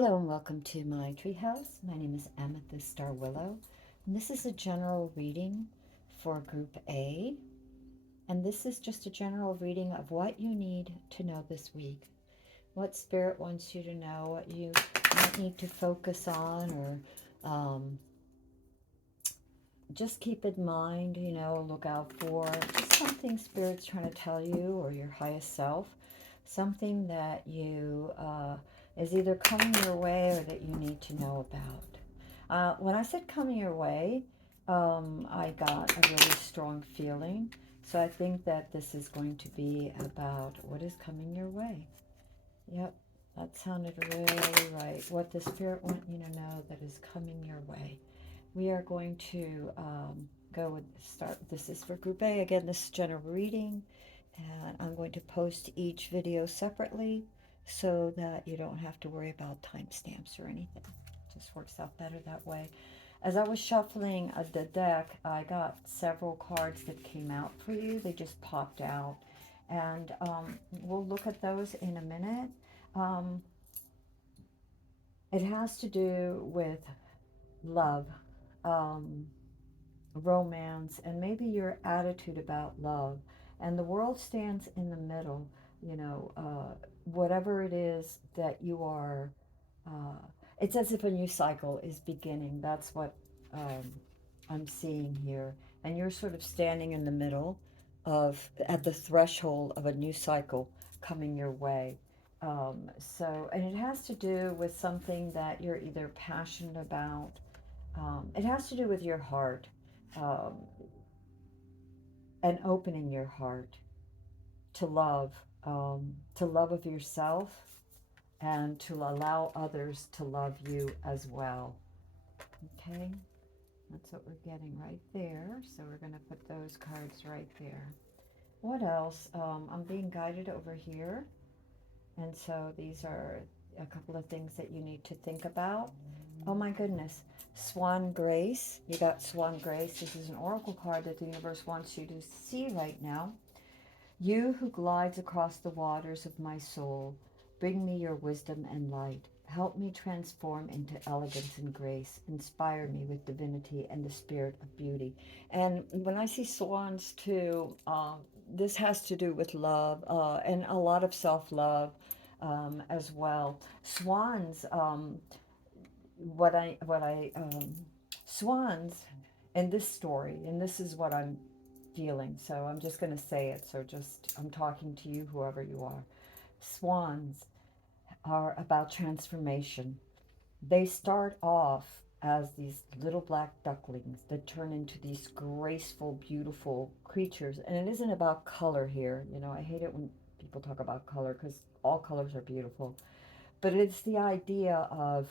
Hello and welcome to my treehouse. My name is Amethyst Star Willow, and this is a general reading for Group A. And this is just a general reading of what you need to know this week, what Spirit wants you to know, what you might need to focus on, or just keep in mind, look out for just something Spirit's trying to tell you, or your highest self, something that you is either coming your way or that you need to know about. When I said coming your way, I got a really strong feeling. So I think that this is going to be about what is coming your way. Yep, that sounded really right. What the Spirit want you to know that is coming your way. We are going to go with start. This is for Group A. Again, this is general reading, and I'm going to post each video separately so that you don't have to worry about timestamps or anything. It just works out better that way. As I was shuffling the deck, I got several cards that came out for you. They just popped out, and we'll look at those in a minute. Um, it has to do with love. Um, Romance, and maybe your attitude about love. And the world stands in the middle, whatever it is that you are. Uh, it's as if a new cycle is beginning. That's what um, I'm seeing here. And you're sort of standing in the middle at the threshold of a new cycle coming your way. And it has to do with something that you're either passionate about. It has to do with your heart, um, and opening your heart to love of yourself and to allow others to love you as well. Okay, that's what we're getting right there. So we're going to put those cards right there. What else? I'm being guided over here. And so these are a couple of things that you need to think about. Oh my goodness. Swan Grace. You got Swan Grace. This is an oracle card that the universe wants you to see right now. You who glides across the waters of my soul, bring me your wisdom and light. Help me transform into elegance and grace. Inspire me with divinity and the spirit of beauty. And when I see swans too, this has to do with love and a lot of self-love as well. Swans, what I swans in this story, and this is what I'm feeling. So I'm just going to say it. So just I'm talking to you, whoever you are. Swans are about transformation. They start off as these little black ducklings that turn into these graceful, beautiful creatures. And it isn't about color here. I hate it when people talk about color because all colors are beautiful. But it's the idea of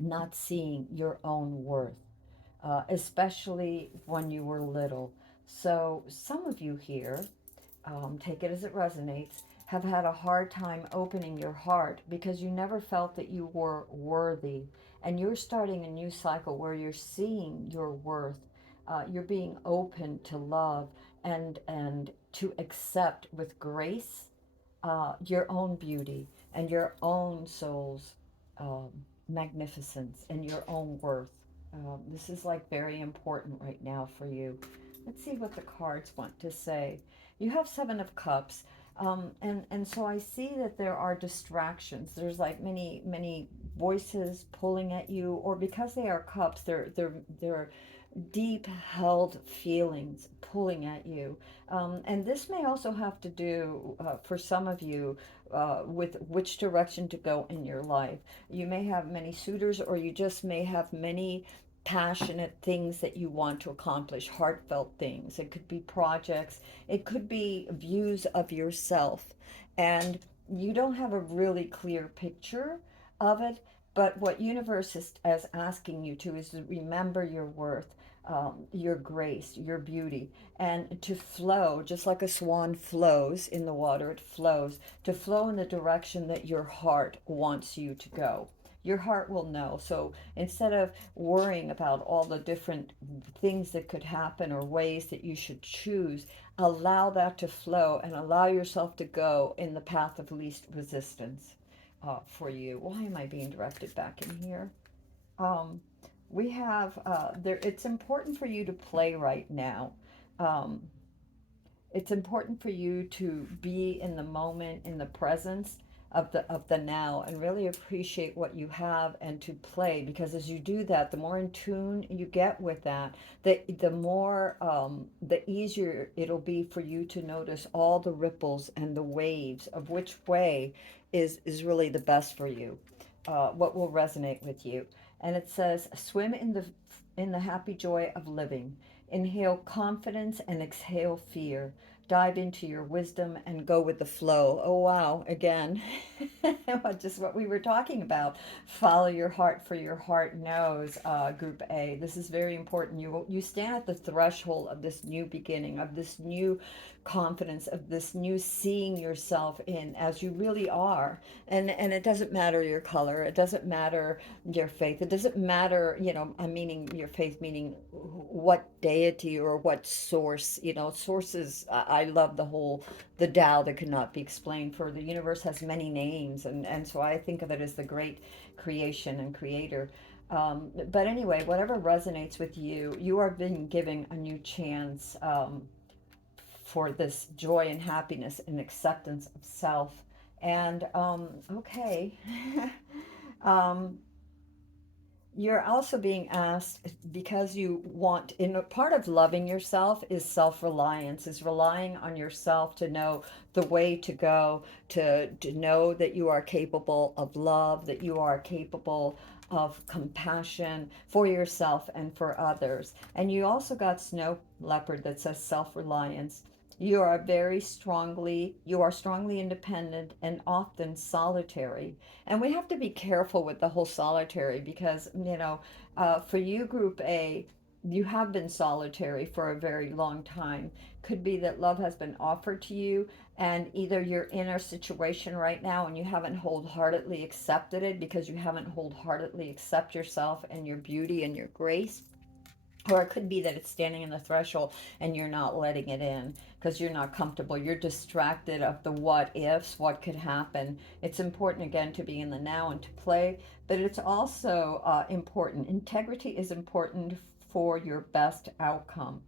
not seeing your own worth, especially when you were little. So some of you here, take it as it resonates, have had a hard time opening your heart because you never felt that you were worthy. And you're starting a new cycle where you're seeing your worth. You're being open to love and to accept with grace your own beauty and your own soul's um, magnificence and your own worth. This is like very important right now for you. Let's see what the cards want to say. You have Seven of Cups. And so I see that there are distractions. There's like many voices pulling at you, or because they are cups, they're deep held feelings pulling at you. And this may also have to do, for some of you, with which direction to go in your life. You may have many suitors, or you just may have many passionate things that you want to accomplish, heartfelt things. It could be projects, it could be views of yourself. And you don't have a really clear picture of it, but what universe is asking you to is to remember your worth, your grace, your beauty, and to flow just like a swan flows in the water. It flows to flow in the direction that your heart wants you to go. Your heart will know. So instead of worrying about all the different things that could happen or ways that you should choose, allow that to flow and allow yourself to go in the path of least resistance. for you. Why am I being directed back in here? Um, we have there. It's important for you to play right now. Um, it's important for you to be in the moment, in the presence of the now, and really appreciate what you have and to play, because as you do that, the more in tune you get with that, the more the easier it'll be for you to notice all the ripples and the waves of which way is really the best for you, what will resonate with you. And it says, swim in the happy joy of living. Inhale confidence and exhale fear. Dive into your wisdom and go with the flow. Oh, wow. Again, just what we were talking about. Follow your heart, for your heart knows, Group A. This is very important. You stand at the threshold of this new beginning, of this new confidence, of this new seeing yourself in as you really are. And it doesn't matter your color. It doesn't matter your faith. It doesn't matter, I'm meaning your faith, meaning what deity or what source, sources. I love the Tao that cannot be explained, for the universe has many names. And so I think of it as the great creation and creator. But anyway, whatever resonates with you, you are being given a new chance, for this joy and happiness and acceptance of self. And okay. um, you're also being asked, because you want, in a part of loving yourself is self-reliance, is relying on yourself to know the way to go, to know that you are capable of love, that you are capable of compassion for yourself and for others. And you also got snow leopard that says self-reliance. You are strongly independent and often solitary. And we have to be careful with the whole solitary, because, for you, Group A, you have been solitary for a very long time. Could be that love has been offered to you, and either you're in a situation right now and you haven't wholeheartedly accepted it, because you haven't wholeheartedly accept yourself and your beauty and your grace, or it could be that it's standing in the threshold and you're not letting it in because you're not comfortable. You're distracted of the what ifs, what could happen. It's important, again, to be in the now and to play, but it's also important. Integrity is important for your best outcome.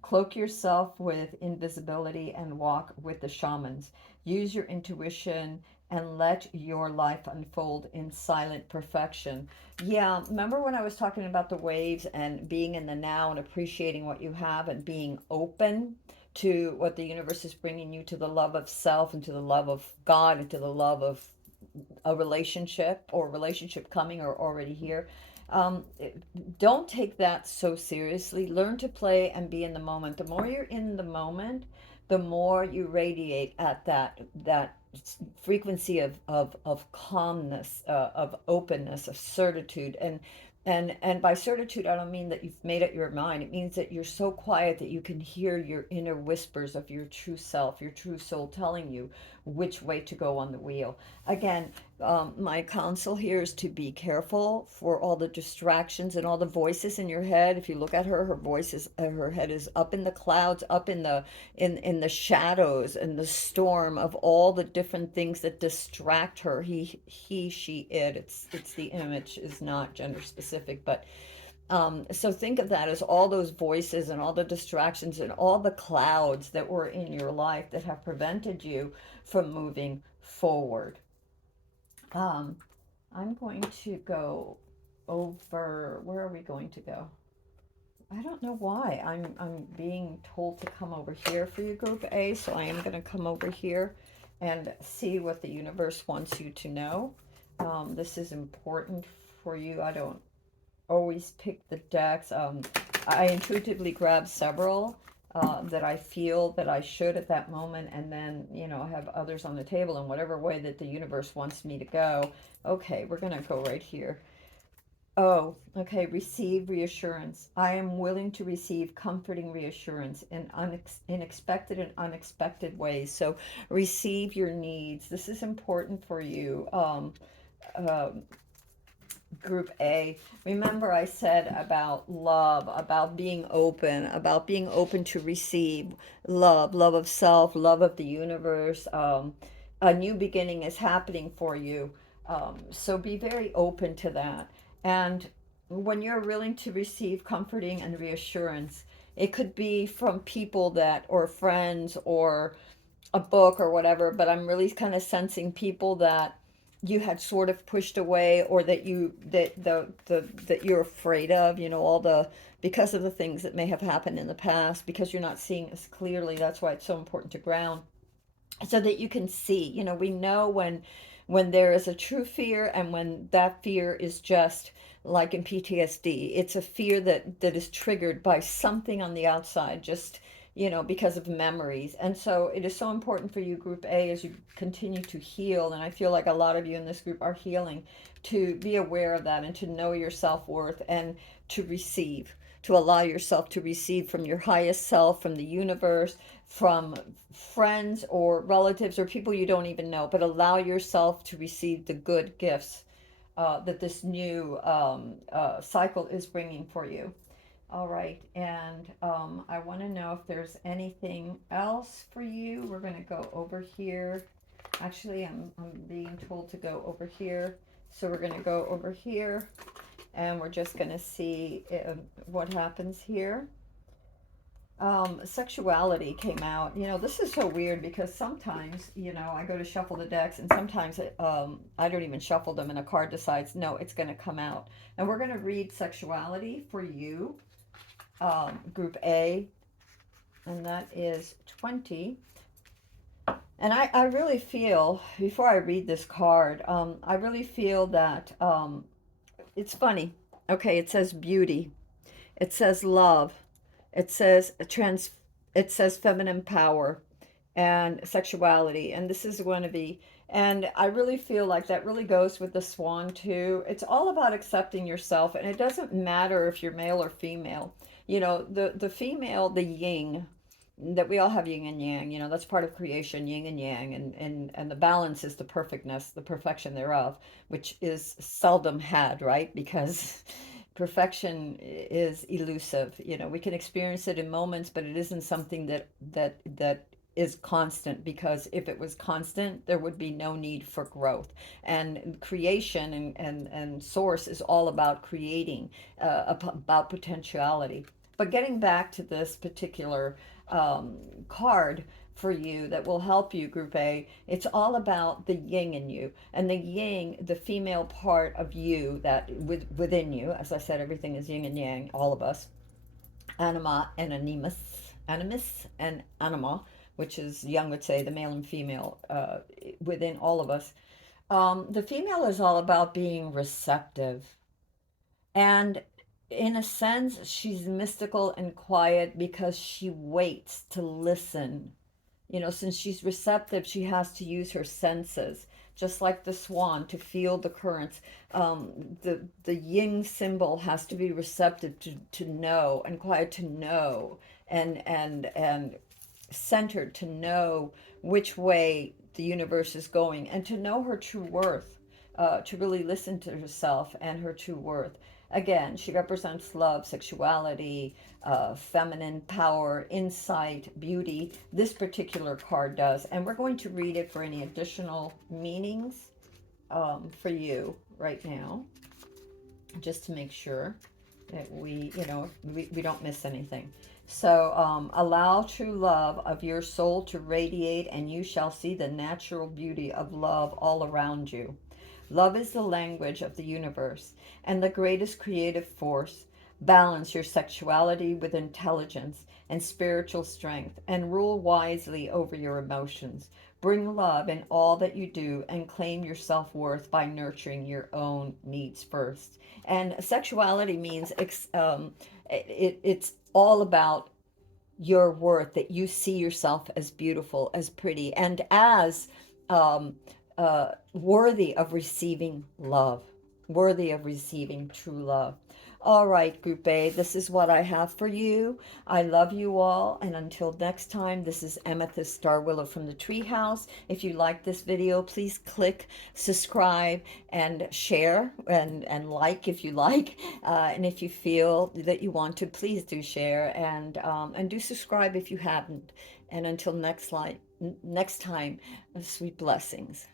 Cloak yourself with invisibility and walk with the shamans. Use your intuition and let your life unfold in silent perfection. Yeah, remember when I was talking about the waves and being in the now and appreciating what you have and being open to what the universe is bringing you, to the love of self and to the love of God and to the love of a relationship, or relationship coming or already here. Um, don't take that so seriously. Learn to play and be in the moment. The more you're in the moment, the more you radiate at that frequency of calmness, of openness, of certitude. And by certitude, I don't mean that you've made up your mind. It means that you're so quiet that you can hear your inner whispers of your true self, your true soul, telling you which way to go on the wheel. Again, my counsel here is to be careful for all the distractions and all the voices in your head. If you look at her, her voice is, her head is up in the clouds, up in the shadows and the storm of all the different things that distract her. She, it. It's the image is not gender specific, but so think of that as all those voices and all the distractions and all the clouds that were in your life that have prevented you from moving forward. Um, I'm going to go over, where are we going to go? I don't know why. I'm being told to come over here for you, Group A, so I am going to come over here and see what the universe wants you to know. This is important for you. I don't always pick the decks. I intuitively grab several that I feel that I should at that moment, and then, I have others on the table in whatever way that the universe wants me to go. Okay, we're going to go right here. Oh, okay. Receive reassurance. I am willing to receive comforting reassurance in expected and unexpected ways. So receive your needs. This is important for you. Um, Group A. Remember, I said about love, about being open to receive love, love of self, love of the universe. A new beginning is happening for you. So be very open to that. And when you're willing to receive comforting and reassurance, it could be from people that, or friends, or a book or whatever, but I'm really kind of sensing people that you had sort of pushed away, or that that you're afraid of, all the, because of the things that may have happened in the past, because you're not seeing as clearly. That's why it's so important to ground, so that you can see. We know when there is a true fear, and when that fear is just like in PTSD. It's a fear that is triggered by something on the outside, just because of memories. And so it is so important for you, group A, as you continue to heal, and I feel like a lot of you in this group are healing, to be aware of that, and to know your self-worth, and to receive, to allow yourself to receive from your highest self, from the universe, from friends or relatives or people you don't even know, but allow yourself to receive the good gifts that this new cycle is bringing for you. All right, and I want to know if there's anything else for you. We're going to go over here. Actually, I'm being told to go over here. So we're going to go over here, and we're just going to see what happens here. Sexuality came out. This is so weird, because sometimes, I go to shuffle the decks, and sometimes I don't even shuffle them, and a card decides, no, it's going to come out. And we're going to read sexuality for you, group A, and that is 20. And I really feel, before I read this card, I really feel that it's funny. Okay, it says beauty, it says love, it says it says feminine power and sexuality, and this is going to be, and I really feel like that really goes with the swan too. It's all about accepting yourself, and it doesn't matter if you're male or female. The female, the yin, that we all have yin and yang. That's part of creation, yin and yang, and the balance is the perfectness, the perfection thereof, which is seldom had, right? Because perfection is elusive. We can experience it in moments, but it isn't something that is constant, because if it was constant, there would be no need for growth. And creation and source is all about creating, about potentiality. But getting back to this particular card for you that will help you, group A, it's all about the yin in you. And the yin, the female part of you that within you, as I said, everything is yin and yang, all of us, anima and animus and anima, which is Jung would say the male and female within all of us. The female is all about being receptive. And in a sense, she's mystical and quiet, because she waits to listen. Since she's receptive, she has to use her senses, just like the swan, to feel the currents. The yin symbol has to be receptive to know, and quiet to know, and centered to know which way the universe is going, and to know her true worth, to really listen to herself and her true worth. Again, she represents love, sexuality, feminine power, insight, beauty. This particular card does. And we're going to read it for any additional meanings for you right now, just to make sure that we don't miss anything. So allow true love of your soul to radiate, and you shall see the natural beauty of love all around you. Love is the language of the universe and the greatest creative force. Balance your sexuality with intelligence and spiritual strength, and rule wisely over your emotions. Bring love in all that you do, and claim your self worth by nurturing your own needs first. And sexuality means it's all about your worth, that you see yourself as beautiful, as pretty, and as um, worthy of receiving love, worthy of receiving true love. All right, Group A, this is what I have for you. I love you all, and until next time, this is Amethyst Star Willow from the Treehouse. If you like this video, please click subscribe and share, and like if you like, and if you feel that you want to, please do share, and do subscribe if you haven't. And until next time, sweet blessings.